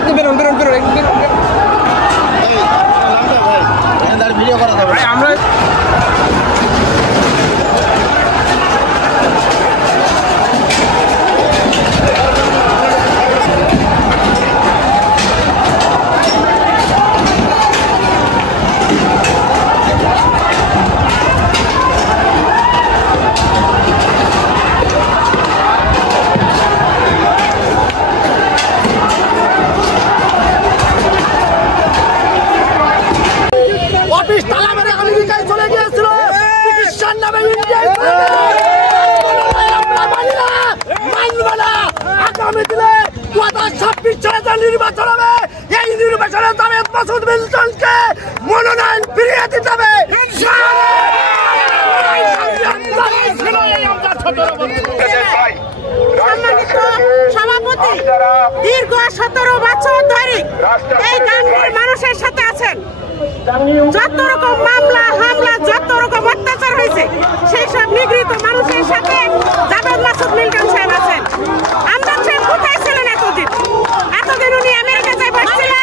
আপনি বেরোন বেরোন বেরোন ভিডিও করা যাবে আমরা নির্বাচন হবে। এই নির্বাচনে জামায়াত মাসুদ মিল্টনকে মনোনয়ন ফিরিয়ে দিতে হবে। সভাপতি দীর্ঘ 17 বছর ধরে এই গাঙ্গের মানুষের সাথে আছেন। যত রকম মামলা হামলা যত রকম অত্যাচার হয়েছে সেই সব নিগৃহীত মানুষের সাথে জামায়াত মাসুদ মিল্টন সাহেব আছেন। আমরা সাহেব কোথায় ছিলেন এতদিন? এতদিন উনি আমেরিকা যাই বসছিলেন।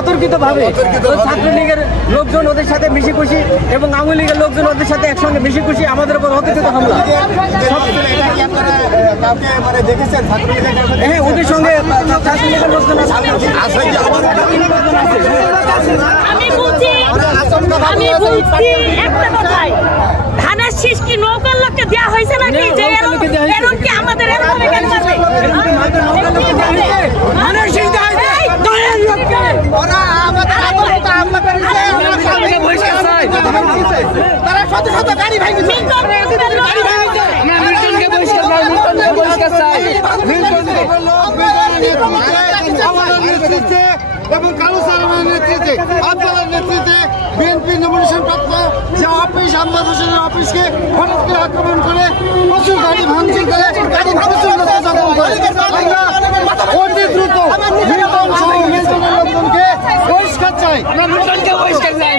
অতর্কিত ভাবে ছাত্রলীগের লোকজন ওদের সাথে মিশে খুশি এবং আওয়ামী লীগের লোকজন ওদের সাথে একসঙ্গে মিশে খুশি আমাদের উপর অতর্কিত হামলা। হ্যাঁ, ওদের সঙ্গে ছাত্রলীগের লোকজন ধানের শীষ কি নৌকার লোককে দেওয়া হয়েছে নাকি? যে এরকম কি আমাদের তারা শত শত গাড়ি ভেঙেছে। এবং কালু সালামের নেতৃত্বে আব্দুল্লাহর নেতৃত্বে বিএনপি নমিনেশন প্রাপ্ত যে অফিস আমজাদ হোসেনের অফিসকে হঠাৎ করে আক্রমণ করে প্রচুর গাড়ি ভাঙচুর করে অতি দ্রুত মিল্টন সহ মিল্টনের লোকজনকে বহিষ্কার চাই। আমরা মিল্টনকে বহিষ্কার চাই।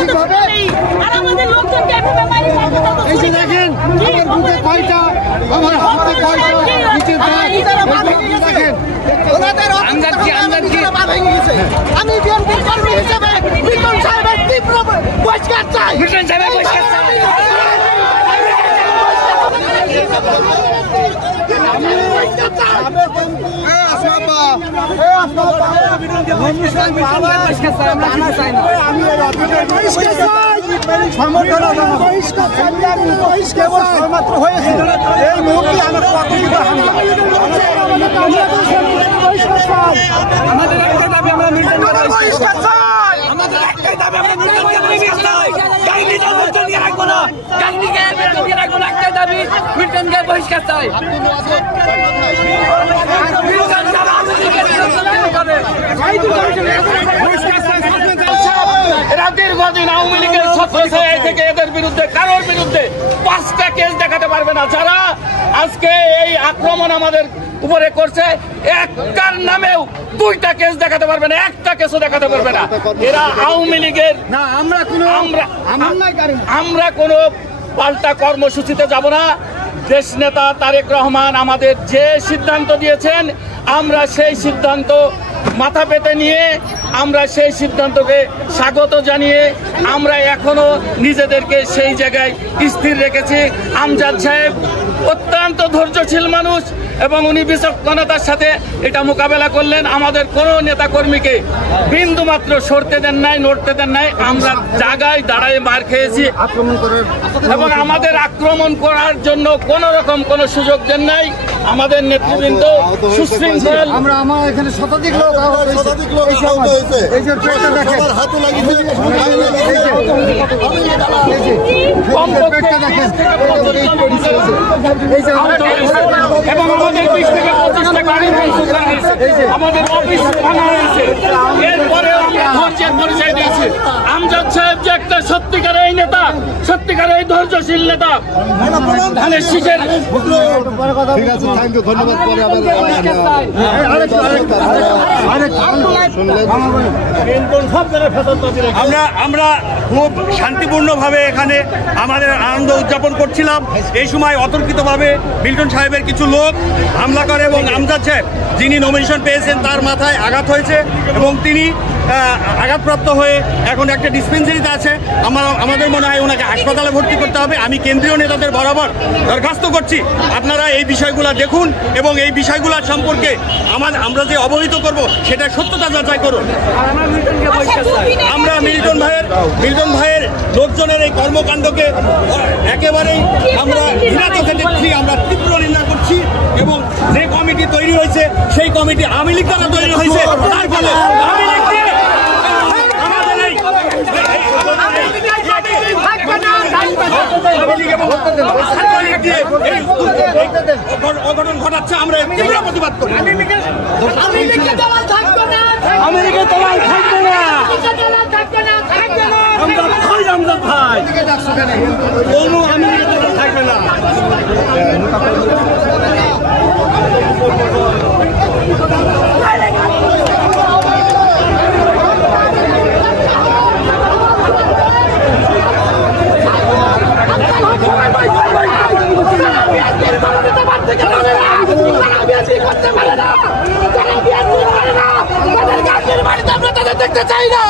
মানসিকভাবে আর আমাদের লোকজনকে এভাবে মারি এই যে দেখেন আমার বুকে কয়টা, আমার হাতে কয়টা, নিচে দেখেন আমি বিএনপির কর্মী হিসেবে মিল্টন সাহেবের তীব্র বহিষ্কার চাই। মিল্টন সাহেবের বহিষ্কার চাই। আমাদের একটাই দাবি, আমরা মিল্টনকে বহিষ্কার চাই। আমাদের একটাই দাবি, আমরা মিল্টনকে বহিষ্কার চাই। গাইনিকে মিল্টনকে রাখবো না, গাইনিকে মিল্টনকে রাখবো না, একটাই দাবি মিল্টনকে বহিষ্কার চাই। এরা দীর্ঘদিন আওয়ামী লীগের ছত্রছায়া থেকে এদের বিরুদ্ধে কারোর বিরুদ্ধে 5টা কেস দেখাতে পারবে না। যারা আজকে এই আক্রমণ আমাদের উপরে করছে, একটার নামেও 2টা কেস দেখাতে পারবে না, একটা কেসও দেখাতে পারবে না। এরা আওয়ামী লীগের না, আমরা কোনো পাল্টা কর্মসূচিতে যাব না। দেশ নেতা তারেক রহমান আমাদের যে সিদ্ধান্ত দিয়েছেন, আমরা সেই সিদ্ধান্ত মাথা পেতে নিয়ে আমরা সেই সিদ্ধান্তকে স্বাগত জানিয়ে আমরা এখনো নিজেদেরকে সেই জায়গায় স্থির রেখেছি। আমজাদ সাহেব অত্যন্ত ধৈর্যশীল মানুষ এবং উনি বিচক্ষণতার সাথে এটা মোকাবেলা করলেন। আমাদের কোনো নেতাকর্মীকে বিন্দু মাত্র সরতে দেন নাই, নড়তে দেন নাই। আমরা জায়গায় দাঁড়ায় মার খেয়েছি এবং আমাদের আক্রমণ করার জন্য কোন রকম কোনো সুযোগ দেন নাই। আমাদের নেতৃবৃন্দ সুশৃঙ্খল, আমরা আমার এখানে শতাধিক লোক এই যে পেটটা দেখেন, পেটটা দেখেন, এবং আমাদের 20 থেকে 25টা গাড়ি ভাঙচুর করা হয়েছে, আমাদের অফিস ভাঙা হয়েছে। এরপরে আমরা ধৈর্যের পরিচয় দিয়েছি। আমজাদ সাহেব যে একটা সত্যিকারের এই নেতা, সত্যিকারের এই ধৈর্যশীল নেতা, ধানের শীষের ঠিক আছে, থ্যাংক ইউ, ধন্যবাদ। পরে আমরা খুব শান্তিপূর্ণভাবে এখানে আমাদের আনন্দ উদযাপন করছিলাম। এই সময় অতর্কিতভাবে মিল্টন সাহেবের কিছু লোক হামলা করে এবং আমজাদ সাহেব যিনি নমিনেশন পেয়েছেন তার মাথায় আঘাত হয়েছে এবং তিনি আঘাতপ্রাপ্ত হয়ে এখন একটা ডিসপেন্সারিতে আছে। আমাদের মনে হয় ওনাকে হাসপাতালে ভর্তি করতে হবে। আমি কেন্দ্রীয় নেতাদের বরাবর দরখাস্ত করছি, আপনারা এই বিষয়গুলো দেখুন এবং এই বিষয়গুলো সম্পর্কে আমরা যে অবহিত করব সেটা সত্যতা যাচাই করুন। আমরা মিল্টন ভাইয়ের লোকজনের এই কর্মকাণ্ডকে একেবারেই আমরা ঘৃণা চোখে দেখছি, আমরা তীব্র নিন্দা করছি এবং যে কমিটি তৈরি হয়েছে সেই কমিটি আওয়ামী লীগ দ্বারা তৈরি হয়েছে। তার ফলে আওয়ামী লীগ দিয়ে অঘটন ঘটাচ্ছে, আমরা তীব্র প্রতিবাদ করি। আমেরিকা দালাল থাকবে না, আমেরিকা দালাল থাকবে না, আমরা ভাই, আমরা ভাই, কোনো আমেরিকা দালাল থাকবে না। দেখতে চাই না।